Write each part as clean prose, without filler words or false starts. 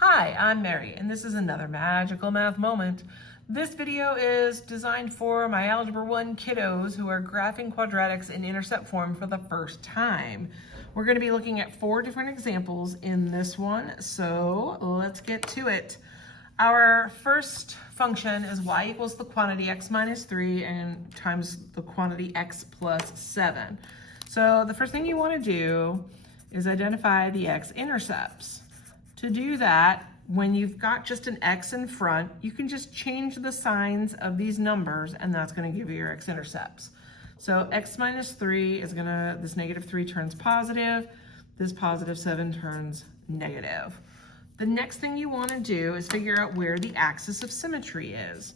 Hi, I'm Mary, and this is another magical math moment. This video is designed for my Algebra 1 kiddos who are graphing quadratics in intercept form for the first time. We're going to be looking at 4 different examples in this one, so let's get to it. Our first function is y equals the quantity x minus 3 and times the quantity x plus 7. So the first thing you want to do is identify the x-intercepts. To do that, when you've got just an x in front, you can just change the signs of these numbers and that's going to give you your x-intercepts. So x minus 3 is this negative 3 turns positive, this positive 7 turns negative. The next thing you want to do is figure out where the axis of symmetry is.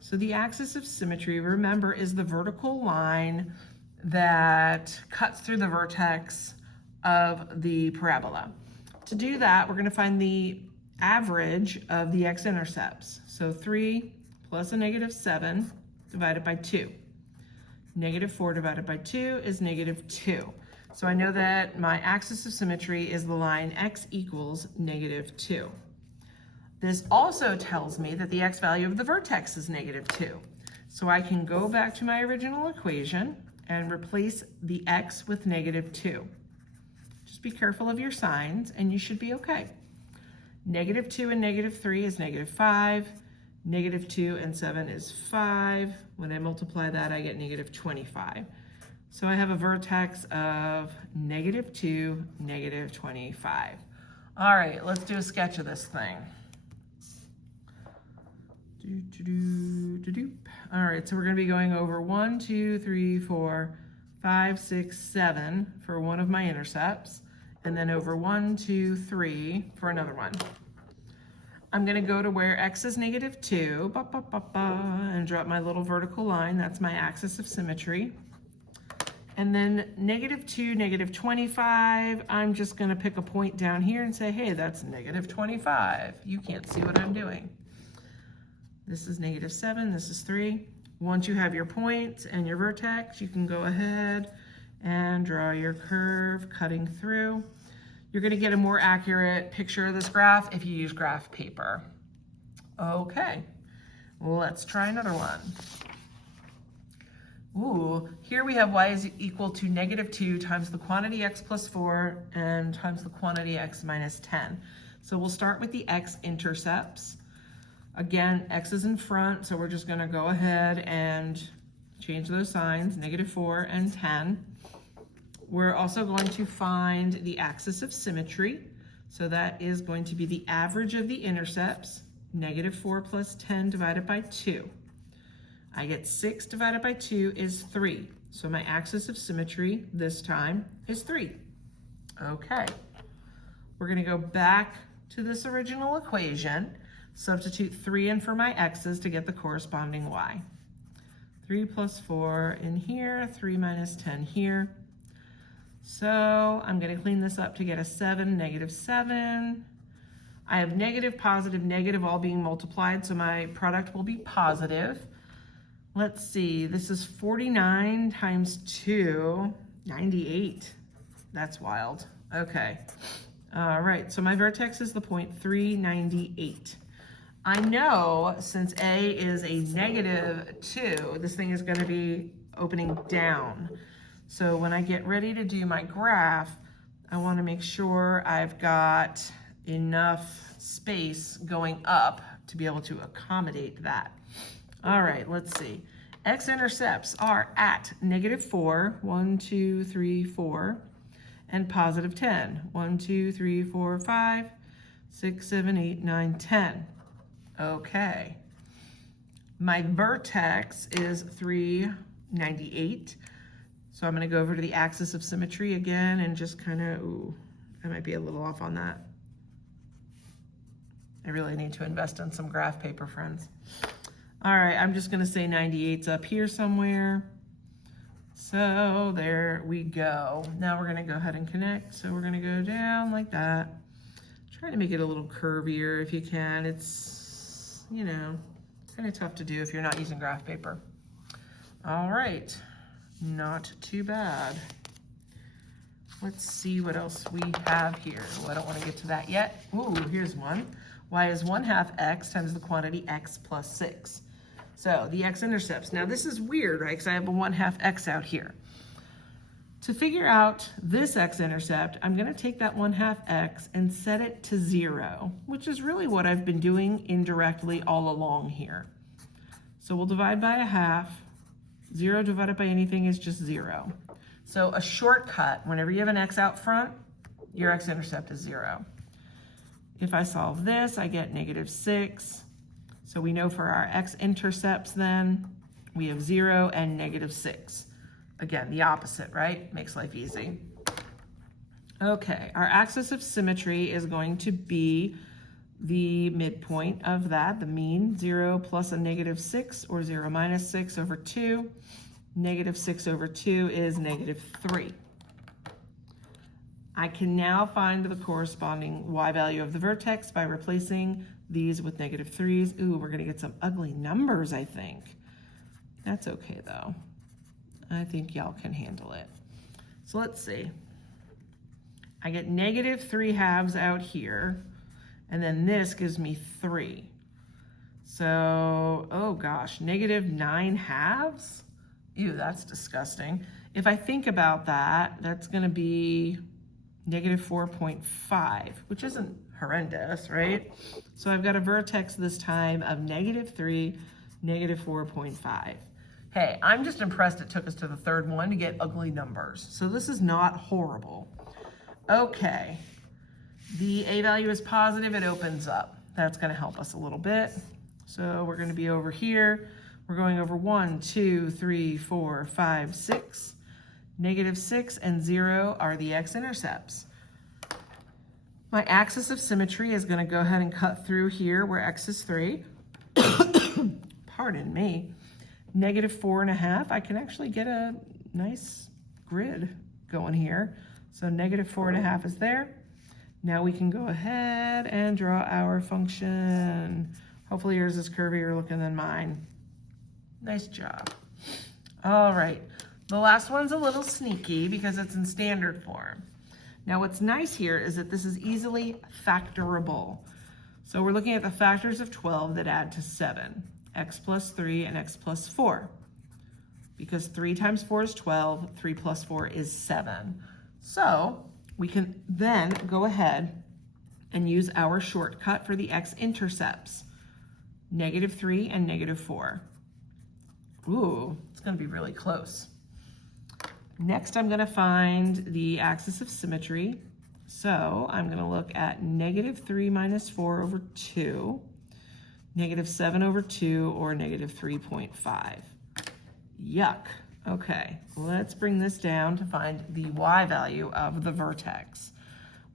So the axis of symmetry, remember, is the vertical line that cuts through the vertex of the parabola. To do that, we're going to find the average of the x-intercepts. So 3 plus a negative 7 divided by 2. Negative 4 divided by 2 is negative 2. So I know that my axis of symmetry is the line x equals negative 2. This also tells me that the x value of the vertex is negative 2. So I can go back to my original equation and replace the x with negative 2. Just be careful of your signs and you should be okay. Negative 2 and negative 3 is negative 5. Negative 2 and 7 is 5. When I multiply that, I get negative 25. So I have a vertex of negative 2, negative 25. All right, let's do a sketch of this thing. All right, so we're going to be going over 1, 2, 3, 4, 5, 6, 7 for one of my intercepts, and then over 1, 2, 3 for another one. I'm going to go to where x is negative 2, and drop my little vertical line. That's my axis of symmetry. And then negative 2, negative 25, I'm just going to pick a point down here and say, hey, that's negative 25. You can't see what I'm doing. This is negative 7, this is 3. Once you have your points and your vertex, you can go ahead and draw your curve cutting through. You're going to get a more accurate picture of this graph if you use graph paper. Okay, let's try another one. Ooh, here we have y is equal to negative 2 times the quantity x plus 4 and times the quantity x minus 10. So we'll start with the x-intercepts. Again, x is in front, so we're just going to go ahead and change those signs, negative 4 and 10. We're also going to find the axis of symmetry. So that is going to be the average of the intercepts, negative 4 plus 10 divided by 2. I get 6 divided by 2 is 3. So my axis of symmetry this time is 3. Okay. We're going to go back to this original equation. Substitute 3 in for my x's to get the corresponding y. 3 plus 4 in here, 3 minus 10 here. So I'm going to clean this up to get a 7, negative 7. I have negative, positive, negative all being multiplied, so my product will be positive. Let's see, this is 49 times 2, 98. That's wild. Okay. All right, so my vertex is the point 398. I know since A is a negative 2, this thing is going to be opening down. So when I get ready to do my graph, I want to make sure I've got enough space going up to be able to accommodate that. All right, let's see. X-intercepts are at negative 4, 1, 2, 3, 4, and positive 10, 1, 2, 3, 4, 5, 6, 7, 8, 9, 10. Okay. My vertex is 398. So I'm going to go over to the axis of symmetry again and just kind of, ooh, I might be a little off on that. I really need to invest in some graph paper, friends. All right, I'm just going to say 98's up here somewhere. So there we go. Now we're going to go ahead and connect. So we're going to go down like that. Try to make it a little curvier if you can. It's, you know, kind of tough to do if you're not using graph paper. All right. Not too bad. Let's see what else we have here. Oh, I don't want to get to that yet. Ooh, here's one. Y is 1/2 x times the quantity x plus 6. So the x-intercepts. Now this is weird, right? Because I have a 1/2 x out here. To figure out this x-intercept, I'm going to take that 1/2 x and set it to 0, which is really what I've been doing indirectly all along here. So we'll divide by a half. 0 divided by anything is just 0. So a shortcut, whenever you have an x out front, your x-intercept is 0. If I solve this, I get -6. So we know for our x-intercepts then, we have 0 and -6. Again, the opposite, right? Makes life easy. Okay, our axis of symmetry is going to be the midpoint of that, the mean, 0 plus a -6 or 0 minus 6 over 2. -6 over 2 is -3. I can now find the corresponding y value of the vertex by replacing these with -3s. Ooh, we're gonna get some ugly numbers, I think. That's okay though. I think y'all can handle it. So let's see. I get -3/2 out here, and then this gives me 3. So, oh gosh, -9/2? Ew, that's disgusting. If I think about that, that's gonna be -4.5, which isn't horrendous, right? So I've got a vertex this time of -3, -4.5. Hey, I'm just impressed it took us to the third one to get ugly numbers. So this is not horrible. Okay, the a value is positive, it opens up. That's gonna help us a little bit. So we're gonna be over here. We're going over 1, 2, 3, 4, 5, 6. -6 and 0 are the x-intercepts. My axis of symmetry is gonna go ahead and cut through here where x is 3. Pardon me. -4.5, I can actually get a nice grid going here. So -4.5 is there. Now we can go ahead and draw our function. Hopefully yours is curvier looking than mine. Nice job. All right, the last one's a little sneaky because it's in standard form. Now what's nice here is that this is easily factorable. So we're looking at the factors of 12 that add to 7. X plus 3 and x plus 4. Because 3 times 4 is 12, 3 plus 4 is 7. So we can then go ahead and use our shortcut for the x-intercepts. -3 and -4. Ooh, it's gonna be really close. Next, I'm gonna find the axis of symmetry. So I'm gonna look at -3 minus 4 over 2. -7 over 2 or -3.5. Yuck. Okay, let's bring this down to find the y value of the vertex.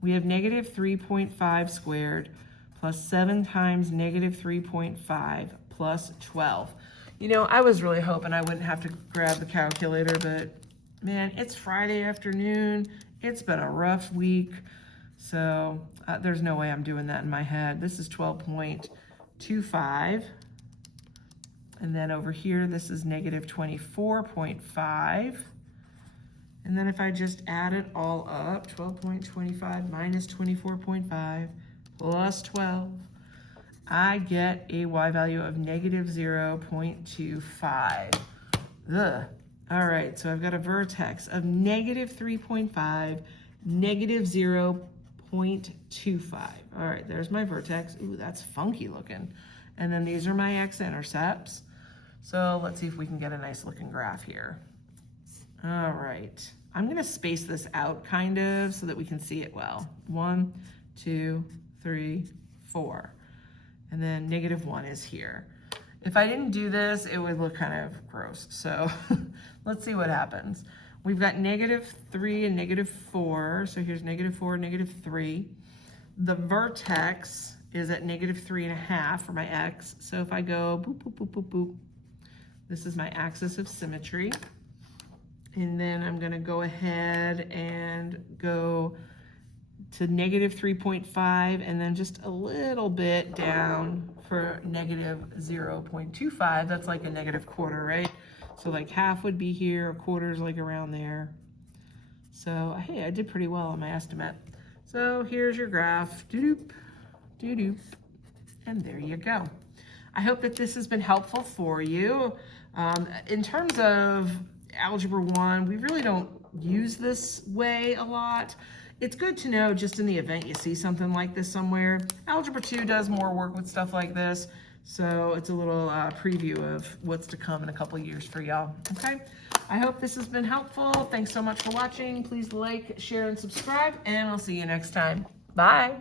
We have -3.5 squared plus 7 times -3.5 plus 12. You know, I was really hoping I wouldn't have to grab the calculator, but man, it's Friday afternoon. It's been a rough week. So there's no way I'm doing that in my head. This is 12.25. And then over here, this is -24.5. And then if I just add it all up, 12.25 minus 24.5 plus 12, I get a y value of -0.25. Ugh. All right, so I've got a vertex of -3.5, -0.25. All right, there's my vertex. Ooh, that's funky looking. And then these are my x-intercepts. So let's see if we can get a nice looking graph here. All right, I'm gonna space this out kind of so that we can see it well. 1, 2, 3, 4. And then -1 is here. If I didn't do this, it would look kind of gross. So let's see what happens. We've got -3 and -4. So here's -4, -3. The vertex is at -3.5 for my x. So if I go boop, boop, boop, boop, boop, this is my axis of symmetry. And then I'm gonna go ahead and go to -3.5 and then just a little bit down for -0.25. That's like a -1/4, right? So like half would be here, a quarter is like around there. So, hey, I did pretty well on my estimate. So here's your graph, doo-doop, doo-doop, and there you go. I hope that this has been helpful for you. In terms of Algebra 1, we really don't use this way a lot. It's good to know just in the event you see something like this somewhere. Algebra 2 does more work with stuff like this, so it's a little preview of what's to come in a couple years for y'all, okay? I hope this has been helpful. Thanks so much for watching. Please like, share, and subscribe, and I'll see you next time. Bye.